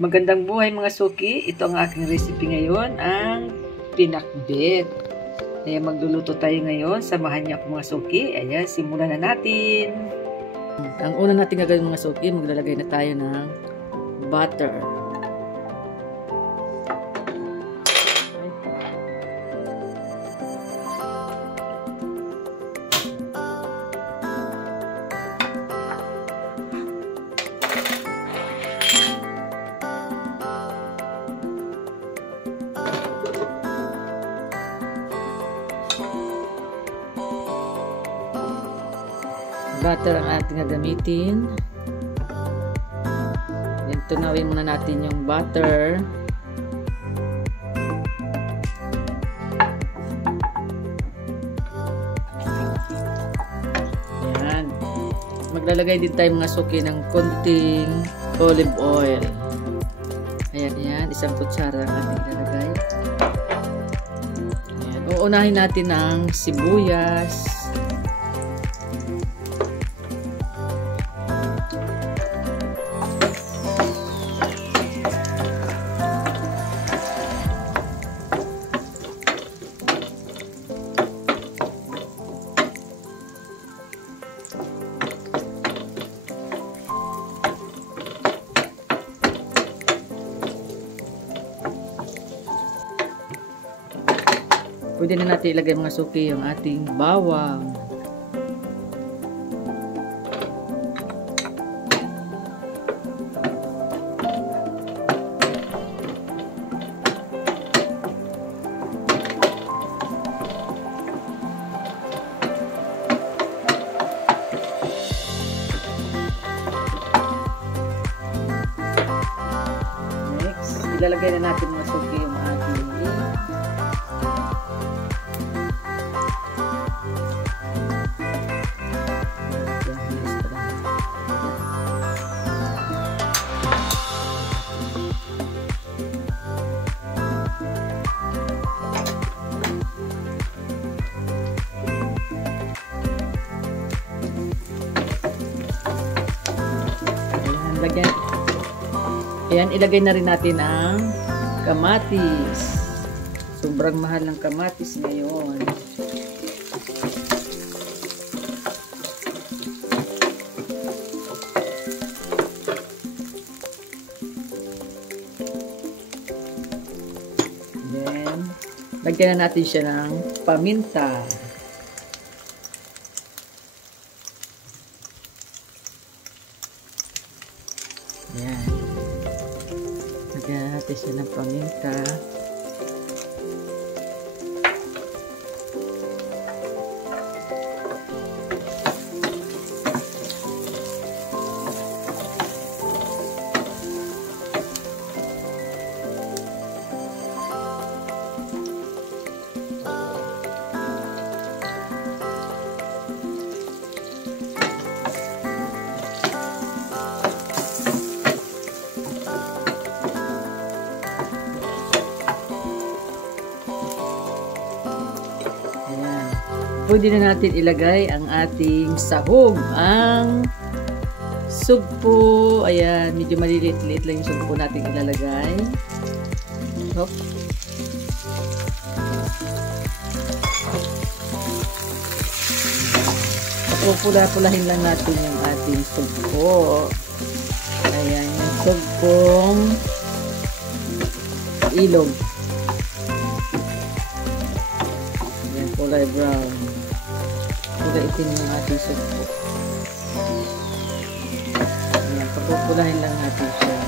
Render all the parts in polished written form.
Magandang buhay mga suki. Ito ang aking recipe ngayon, ang pinakbet. Ayan, magluluto tayo ngayon. Samahan niyo ako mga suki. Ayan, simulan na natin. Ang una natin gagawin mga suki, maglalagay na tayo ng butter. Butter ang ating gagamitin. Yan, tunawin muna natin yung butter. Yan. Maglalagay din tayo mga suki ng konting olive oil. Ayan, yan. Isang kutsara ang ating ilalagay. Ayan. Uunahin natin ang sibuyas. Pwede na natin ilagay mga suki yung ating bawang. Next, ilalagay na natin mga suki yung ating Ayan, ilagay na rin natin ang kamatis. Sobrang mahal ng kamatis ngayon. Then, lagyan na natin siya ng paminta. Ayan. Lagyan natin siya ng paminta. Pwede na natin ilagay ang ating sahog, ang sugpo. Ayan, medyo maliliit-liit lang yung sugpo natin ilalagay. Hop. Pupula-pulahin lang natin yung ating sugpo. Ayan, yung sugpong ilog. Ayan, kulay brown. Kulay itim yung ating sugpo. Ayan, pagpupulahin lang natin siya.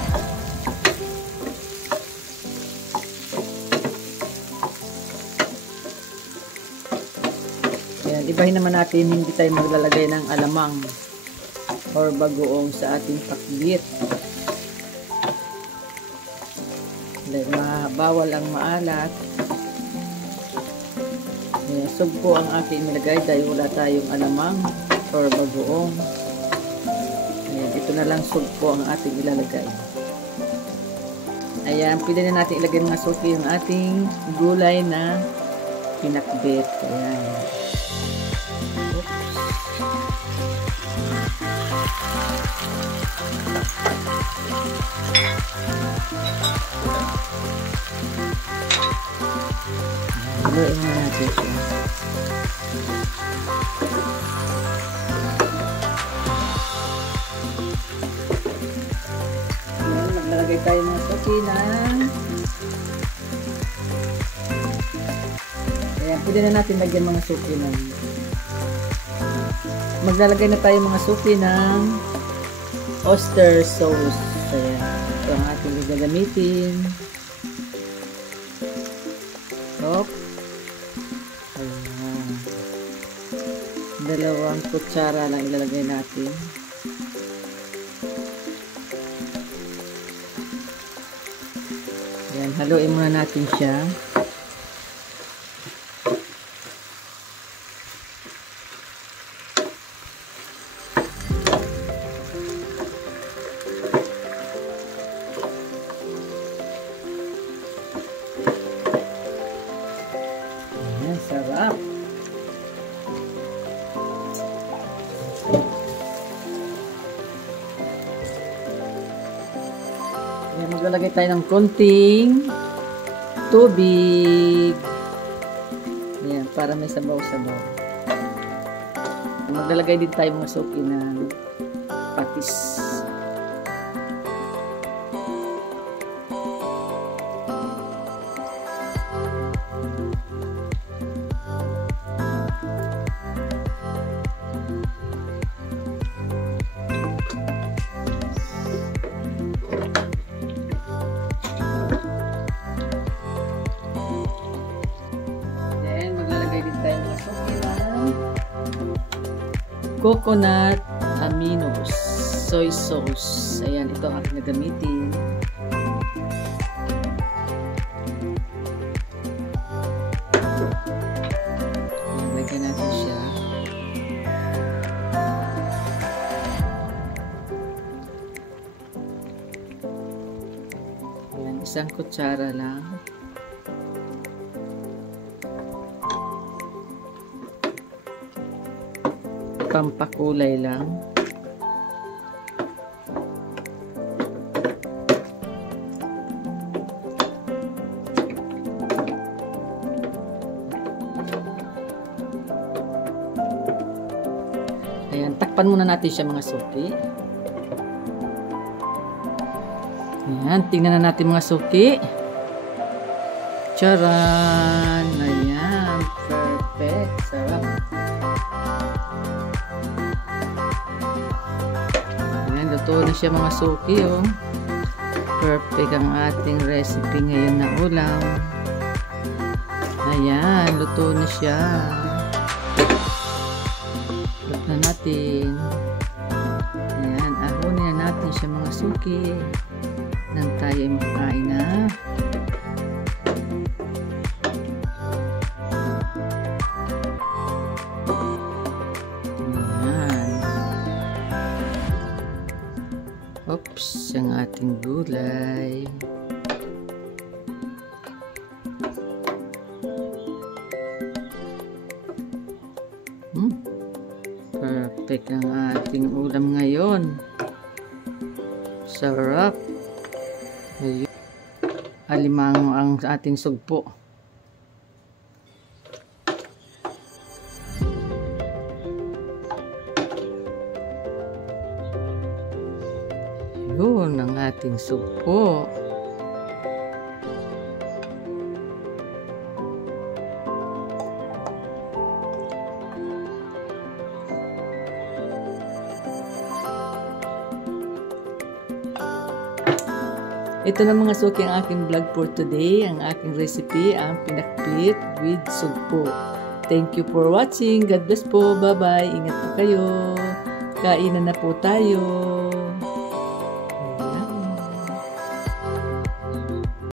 Ayan, ibahin naman natin, hindi tayo maglalagay ng alamang or bagoong sa ating pakbit. Bawal ang maalat. Ayan, sugpo ang aking nilagay dahil wala tayong alamang or bagoong. Ayan, ito na lang sugpo ang ating ilalagay. Ayan, pwede na natin ilagay mga suki yung ating gulay na pinakbet. Ayan. Oops. Haluin muna natin siya. Ayan, maglalagay tayo mga suki na. Ayan, pwede na natin lagyan mga suki na. Maglalagay na tayo mga suki ng oyster sauce. Ayan, ito ang ating gagamitin. Hop. Ayan. 2 kutsara lang ilalagay natin. Ayan, haluin muna natin siya. Ayan, sarap. Ayan, maglalagay tayo ng konting tubig. Ayan, para may sabaw-sabaw. Maglalagay din tayo mga suki ng patis. Coconut aminos soy sauce. Ayan, ito ang aking gagamitin. Lagyan natin siya. Ayan, 1 kutsara lang. Pampakulay lang. Ayan, takpan muna natin siya mga suki. Ayan, tingnan na natin mga suki. Charan! Ayan, perfect. Sarap. Luto na siya mga suki, oh. Perfect ang ating recipe ngayon na ulam. Ayan, luto na siya. Luto na natin. Ayan, ahonin na natin siya mga suki. Nang tayo ay makain na. Oops, ang ating gulay. Perfect ang ating ulam ngayon. Sarap. Ayun. Alimango ang ating sugpo. Yun ang ating sugpo. Ito na mga suki ang aking vlog for today. Ang aking recipe, ang pinakpit with sugpo. Thank you for watching. God bless po. Bye-bye. Ingat po kayo. Kainan na po tayo.